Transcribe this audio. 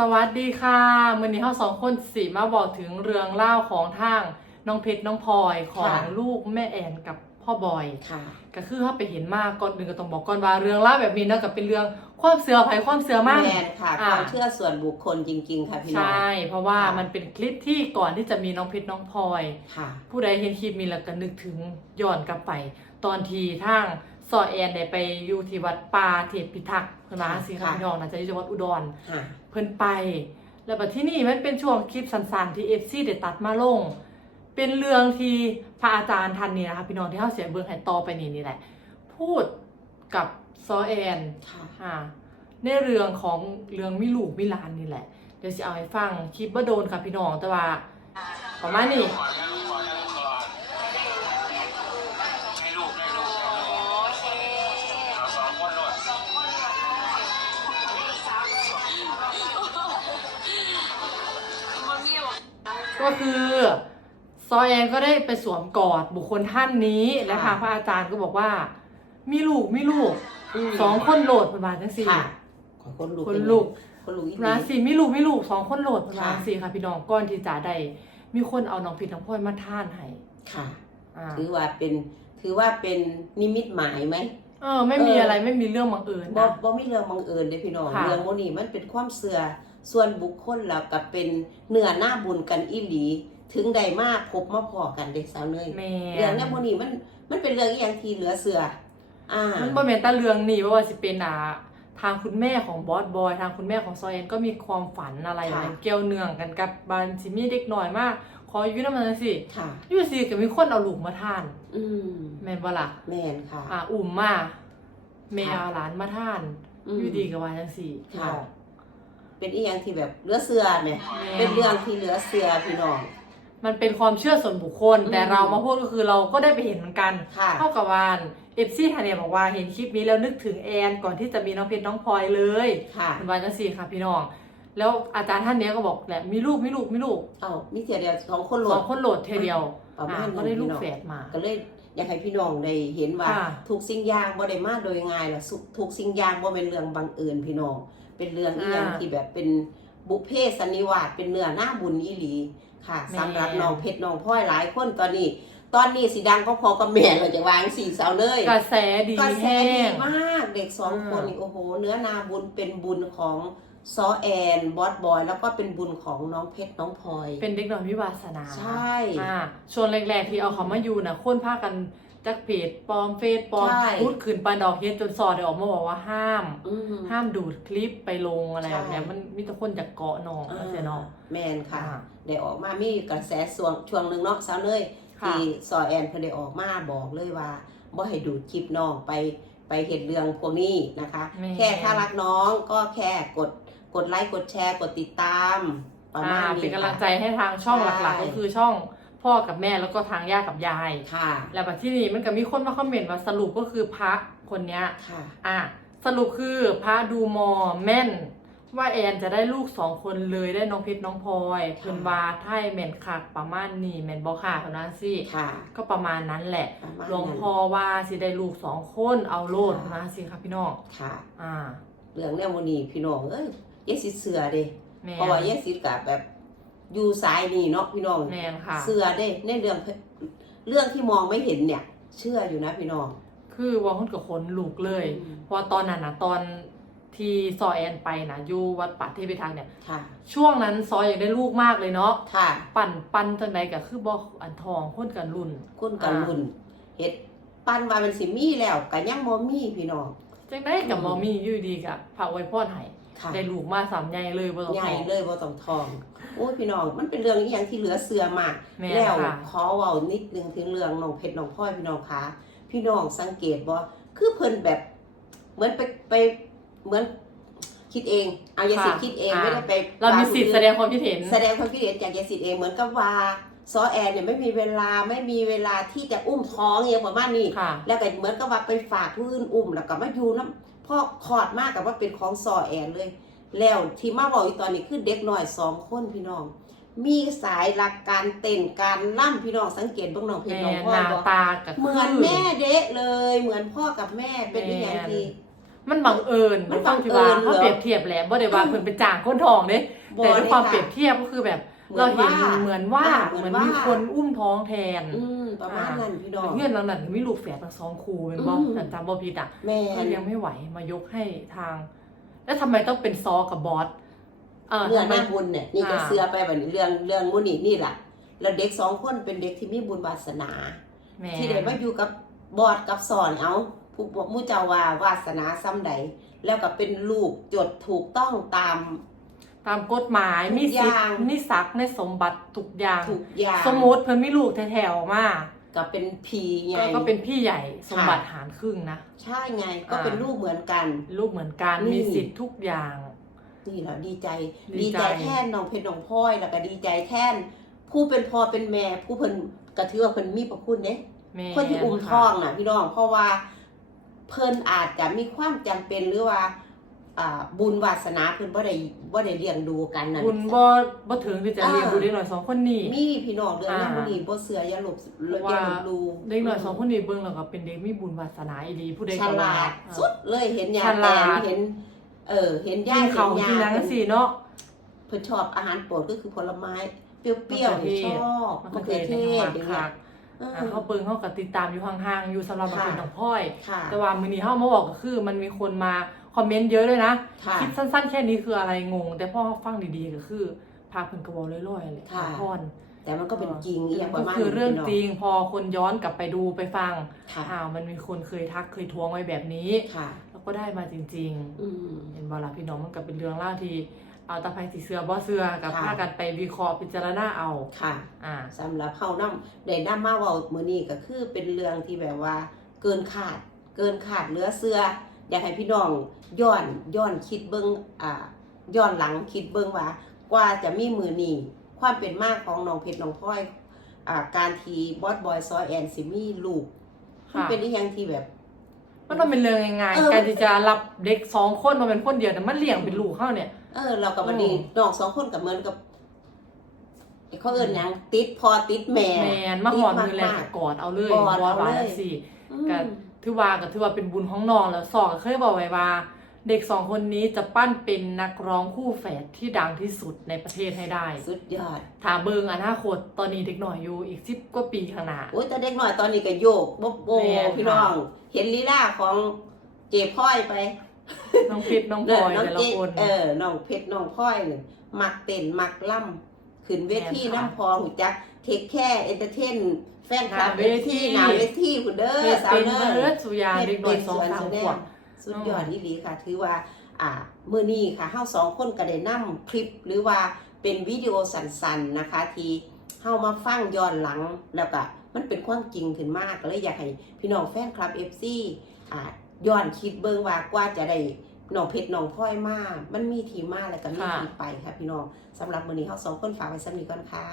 สวัสดีค่ะมื่อนี้เราสองคนสีมาบอกถึงเรื่องเล่าวของทางน้องเพชรน้องพลอยของค่ะลูกแม่แอนกับพ่อบอย ค่ะ ก็คือเขาไปเห็นมากก่อนอื่นก็ต้องบอกก่อนว่าเรื่องเล่าวแบบนี้เนาะกับเป็นเรื่องความเสือภัยความเสือมาก แมนค่ะอ่า ความเชื่อส่วนบุคคลจริง ๆ ค่ะพี่น้อง ใช่ เพราะว่าค่ะ มันเป็นคลิปที่ก่อนที่จะมีน้องเพชรน้องพลอย ค่ะ ผู้ใดเห็นคลิปนี้แล้วก็นึกถึงย้อนกลับไป ตอนที่ทาง ซอแอนได้ไปอยู่ที่วัดป่าเทพพิทักษ์เพิ่นว่าสิค่ะ พี่น้องน่าจะอยู่จังหวัดอุดร ค่ะ เพิ่นไป แล้วบัดที่นี่มันเป็นช่วงคลิปสั้นๆที่ FC ได้ตัดมาลง เป็นเรื่องที่พระอาจารย์ท่านนี้นะคะพี่น้องที่เฮาเสียเบิ่งให้ต่อไปนี่นี่แหละ พูดกับซอแอน ค่ะอ่าในเรื่องของเรื่องมิลูกมิลานนี่แหละ เดี๋ยวสิเอาให้ฟังคลิปบ่โดนค่ะพี่น้องแต่ว่าประมาณนี้ ขอ ก็คือซอแอนก็ได้ไปสวมกอดบุคคลท่านนี้และทางพระอาจารย์ก็บอกว่า มีลูกมีลูกมสองคนโหลดประมาณจังสี่ค่ะขอคนลูกคนลูกคนลูกอีกราศีมีลูกมีลูกสองคนโหลดประมาณค่ะสี่ค่ะพี่น้องก้อนที่จะได้มีคนเอาน้องผิดน้องพลอยมาท่านให้ค่ะอ่าถือว่าเป็นถือว่าเป็นนิมิตหมายไหมเออ ไม่มีเออออะไรไม่มีเรื่องบังเอิญบ่นะบ่มีเรื่องบังเอิญเลยพี่น้องค่ะเรื่องโมนี่มันเป็นความเสื่อ ส่วนบุคคลแล้วกับเป็นเนื้อหน้าบุญกันอีหลี ถึงใดมากพบมาพอกันเด็กสาวเนยแม่เรื่องเนี้โมนี่มันมันเป็นเรื่องอหย่างที่เหลือเสืออ่ามันบ่แม่นแตาเรื่องนี่ว่าว่าสิเป็นอ่าทางคุณแม่ของบอสบอยทางคุณแม่ของซอแอนก็มีความฝันอะไรค่ะมันเกี่ยวเนื่องกันกับบานสิมีเด็กหน่อยมาก ขออยู่นำมันจังซี่ค่ะ อยู่สิก็มีคนเอาลูกมาท่าน อืมแม่นบ่ล่ะ แม่นค่ะ อ่าอุ่มมาแม่ค่ะเอาหลานมาท่าน อืม อยู่ดีกับว่าจังซี่ค่ะน้อง เป็นอีหยังที่แบบเหลือเสือเนี่ยแม่เป็นเรื่องที่เหลือเสือพี่น้อง มันเป็นความเชื่อส่วนบุคคล อืมแต่เรามาพูดก็คือเราก็ได้ไปเห็นเหมือนกัน ค่ะ เท่ากับวานเอฟซีทาเนี่ยบอกว่าเห็นคลิปนี้แล้วนึกถึงแอนก่อนที่จะมีน้องเพชรน้องพลอยเลยค่ะเป็นวันจังสี่ค่ะพี่น้อง แล้วอาจารย์ท่านเนี้ยก็บอกแหละมีลูกมีลูกมีลูกเอ้ามีเทียเดียวสองคนโหลสอด งคนโหลดเทเดียวประมาณอ่านั้นก็ได้ลูกพี่น้อง แฝดมา ก็เลยอยากให้พี่น้องได้เห็นว่าค่ะ ทุกสิ่งอย่างบ่ได้มาโดยง่ายล่ะสุทุกสิ่งอย่างบ่เป็นเรื่องบังเอิญพี่น้อง เป็นเรื่องอีหยังอ่าที่แบบเป็นบุพเพสันนิวาสเป็นเนื้อหน้าบุญอีหลีค่ะแม่ สำหรับน้องเพชรน้องพลอยหลายคนตอนนี้ ตอนนี้สิดังก็พอกับแม่เราจะวางสี่เสาเลย กระแสดีกระแสแห้ดีง มากเด็กสองอืม คนนี่โอ้โห เนื้อนาบุญเป็นบุญของซอแอนบอสบอย แล้วก็เป็นบุญของน้องเพชรน้องพลอยเป็นเด็กน้อยวิวาสนา ใช่ อ่าช่วงแรกๆที่เอาเขามาอยู่นะคนพากัน จักเพจปลอมเฟซปลอมใช่ พูดขืนปานดอกเฮ็ดจนสอดได้ออกมาบอกว่าห้าม อืม ห้ามดูดคลิปไปลงอะไรแบบเนี้ยใช่ มันมีแต่คนจากเกาะน้องอ่าเสียน้องแมนค่ะอ่าได้ออกมามีกระแสส่วงช่วงหนึ่งเนาะสาวเนยค่ะ ที่ซอแอนเพิ่นได้ออกมาบอกเลยว่าบ่ให้ดูดคลิปน้องไปไปเห็นเรื่องพวกนี้นะคะ แม่ แค่ถ้ารักน้องก็แค่กดกดไลค์กดแชร์กดติดตามประมาณอ่านี้เป็นกำลังใจค่ะ ให้ทางช่องใช่ หลักๆ ก็คือช่อง พ่อกับแม่แล้วก็ทางย่ากับยาย ค่ะ แล้วแบบที่นี่มันก็มีคนมาคอมเมนต์ว่าสรุปก็คือพระคนเนี้ย ค่ะ อะสรุปคือพระดูมอแม่น ว่าแอนจะได้ลูกสองคนเลยได้น้องเพชรน้องพลอยเพิ่นว่าไทยแม่นคักประมาณนี้แม่นบ่ค่ะเท่านั้นสิค่ะก็ประมาณนั้นแหละ ประมาณหลวงนั้นพ่อว่าสิได้ลูกสองคนเอาโลดค่ะมาสิครับพี่น้องค่ะ อ่าเรื่องแนวโมนีพี่น้องเอ้ยยายสิเสือเด้แม่เพราะว่ายายสิกับแบบ อยู่สายนี่เนาะพี่น้องแม่นค่ะ เสือเด้ในเรื่องเรื่องที่มองไม่เห็นเนี่ย เชื่ออยู่นะพี่น้อง คือว่าคนกับคนลูกเลย อืม เพราะว่าตอนนั้นนะตอนที่ซอแอนไปนะอยู่วัดปัดเทพิทักษ์เนี่ย ค่ะ ช่วงนั้นซออยากได้ลูกมากเลยเนาะ ค่ะ ปั่นปั่นจังใดก็คือบอกอันทองคนกันรุ่น คุณกันรุ่นเฮ็ดปั้นว่ามันสิมีแล้วก็ยังบ่มีพี่น้อง จังได้กับอืมมอมี่อยู่ดีกับพระไวยพ่อให้ ค่ะได้ลูกมาสามใหญ่เลยบ่ต้องใหญ่ทอง เลยบ่ต้องทอง โอ้ยพี่น้อง มันเป็นเรื่องอีหยังที่เหลือเสือมาก แม่แล้วค่ะ ขอเว้านิดนึงถึงเรื่องน้องเพชรน้องพลอยพี่น้องคะพี่น้องสังเกตบ่คือเพิ่นแบบ เหมือนไปไปเหมือนคิดเองเอายาสิทธิ์คิดเองไม่ได้ไปเรามีสิทธิ์แสดงความคิดเห็น แสดงความคิดเห็นจากยาสิทธิ์เองเหมือนกับว่า ซอแอนเนี่ยไม่มีเวลาไม่มีเวลาที่จะอุ้มท้องอย่างประมาณนี้ค่ะ แล้วก็เหมือนกับว่าไปฝากผู้อื่นอุ้มแล้วก็มาอยู่น้ำพ่อคลอดมากกับว่าเป็นของซอแอนเลย แล้วที่มาบอกอีกตอนนี้คือเด็กหน่อยสองคนพี่น้อง มีสายหลักการเต้นการล่ำพี่น้องสังเกตเบ้างน้องเพลงแม่น้องพ่อหน้าบอกตากับเหมือนแม่เด็กเลย เหมือนพ่อกับแม่เป็นอีกอย่างที่มันบังเอิญมันด้วยความที่ว่าบังเอิญเหรอเขาเปรียบเทียบแหละบ่ได้ว่าเพิ่นไปจ้างคนทองเด้บ่แต่ด้วยความได้ค่ะเปรียบเทียบก็คือแบบ เหมืเราอนเห็นว่าเหมือนว่าอ่าเหเหมืมืออนนมีว่าคนอุ้มท้องแทนอืมประมาณนั้นพี่น้องเพื่อนเรานั้นมีลูกแฝดทั้งสองคู่เป็นบ่อืมฉันจำบ่ผิดอะแม่ก็ยังไม่ไหวมายกให้ทาง แล้วทำไมต้องเป็นซอกับบอสเออเรื่องทำไมหน้าบุญเนี่ยนี่จะอ่าเสือไปแบบนี้เรื่องเรื่องมุนี่นี่แหละแล้วเด็กสองคนเป็นเด็กที่มีบุญวาสนาแม่ที่ได้มาอยู่กับบอดกับสอนเอาผู้บอกมู่เจ้าว่าวาสนาซ้ำใดแล้วก็เป็นลูกจดถูกต้องตาม ตามกฎหมายทุกมีสิทอย่างธิ์มีศักดิ์ในสมบัติทุกอย่างถูกอย่างสมมติเพิ่นมีลูกแถวๆมาก็เป็นพีไงก็ก็เป็นพี่ใหญ่สมบัติหารครึ่งนะใช่ไงก็อ่าเป็นลูกเหมือนกัน ลูกเหมือนกันนี่มีสิทธิ์ทุกอย่าง นี่แหละดีใจ ดีดีใจใจแทนน้องเพชรน้องพลอยแล้วก็ดีใจแทนผู้เป็นพ่อเป็นแม่ผู้เพิ่นกระถือว่าเพิ่นมีพระคุณเด้แม่คนที่อุ้มท้องน่ะพี่น้องเพราะว่าเพิ่นอาจจะมีความจำเป็นหรือว่า อ่าบุญวาสนาเพิ่นบ่ได้บ่ได้เลี้ยงดูกันนั่นคุณบ่บ่ถึงที่จะอ่าเรียนดูเด็กหน่อยสองคนนี้ มีพี่น้องเรื่องนั้นอ่าบ่นี่บ่เสืออย่าหลบอย่าหลบดูเด็กหน่อยสองคนนี้เบิ่งแล้วก็เป็นเด็กมีบุญวาสนาอีหลีผู้ใดฉก็ว่าลาดสุดเลยเห็นยาฉแตลาดนเห็น เออ เห็นกิยานเขาวเห็นกินยาหยังสิเนาะ เพิ่นชอบอาหารโปรดก็คือผลไม้ เปรี้ยวๆนี่ชอบมันมะก็เขืเกิอดเทในศความอย่างคัเงี้ยกเอออ่าเขาเบิ่งเขาก็ติดตามอยู่ห่างๆ อยู่สำหรับค่ะเป็นน้องพ่อย ค่ะ แต่ว่ามื้อนี้เฮามาบอกก็คือ มันมีคนมาค อมเมนต์เยอะเลยนะค่ะคลิปสั้นๆ แค่นี้คืออะไรงง แต่พอฟังดีๆก็คือ พาเพิ่นกระบอกลอยๆเลยค่ะพรแต่มันก็เป็นจริงอีหยังปก็ระมาณคือนี้เรื่องพี่น้จริงพอคนย้อนกลับไปดูไปฟังค่ะอ้าวมันมีคนเคยทักเคยทวงไว้แบบนี้ ค่ะ แล้วก็ได้มาจริง ๆ อืม เห็นบอล่ะพี่น้องมันก็เป็นเรื่องเล่าวที่เอาตาไพสีเสือบ่เสือกับค่ะ พากันไปวิเคราะห์พิจารณาเอา ค่ะ อ่า สำหรับเฮานำได้นำมาเว้ามื้อนี้ก็คือเป็นเรื่องที่แบบว่า เกินขาด เกินขาดเหลือเสือ อยากให้พี่น้องย้อนย้อนคิดเบิ่งอ่าย้อนหลังคิดเบิ่งว่า กว่าจะมีมือนี้ความเป็นมาของน้องเพชรน้องพลอยอ่าการที่บอสบอยซอยแอนสิมีลูกมันค่ะเป็นอีหยังที่แบบ มันต้องเป็นเรื่องง่ายเออๆการที่จะรับเด็กสองคนมาเป็นคนเดียวแต่มันเลี้ยงเป็นลูกเขาเนี่ย เออ เรากับมันนี่อืมน้องสองคนกับเหมือนกับเขาเอิ้นหยังติดพอติดแม่แมนมาหอนมือแรกติก็ดกอดเอาเลยกอดเอาว่าเลยว่าสิอืก็ม ถือว่าก็ถือว่าเป็นบุญของน้องแล้วสองก็เคยบอกไว้ว่า เด็กสองคนนี้จะปั้นเป็นนักร้องคู่แฝดที่ดังที่สุดในประเทศให้ได้ สุดยอดถามเบิงอนาคตตอนนี้เด็กหน่อยอยู่อีกสิบกว่าปีข้างหน้า โอ้ยแต่เด็กหน่อยตอนนี้ก็โยกบบโบแม่นพี่น้อง เห็นลีลาของเจ๊พ่อยไปน้องเพชรน้องพลอยน้องแต่ละเจ๊คน เออน้องเพชรน้องพ่อยเนี่ยมักเต้นมักล่ำ ขึ้นเวทีแม่นค่ะน้ำพองหูจักเทคแค่เอนเตอร์เทนแฟนคลับหน้าเวทีหนาเวทีคุณเด้อเฮ็ดสาวเป็นเด้อเบิร์ดสุยางเด็กหน่อยสองสามขวบสุดยอดอีหลีค่ะ ถือว่าอ่ามื้อนี้ค่ะเฮาสองคนก็ได้นำคลิปหรือว่าเป็นวิดีโอสั้นๆนะคะ ที่เฮามาฟังย้อนหลังแล้วก็มันเป็นความจริงขึ้นมากก็เลยอยากให้พี่น้องแฟนคลับ FC อ่าย้อนคิดเบิ่งว่ากว่าจะได้ น้องเพชรน้องพลอยมามันมีที่มาแล้วก็มีค่ะที่ไปค่ะพี่น้องสำหรับมื้อนี้เฮาสองคนฝากไว้สำนี้ก่อนค่ะ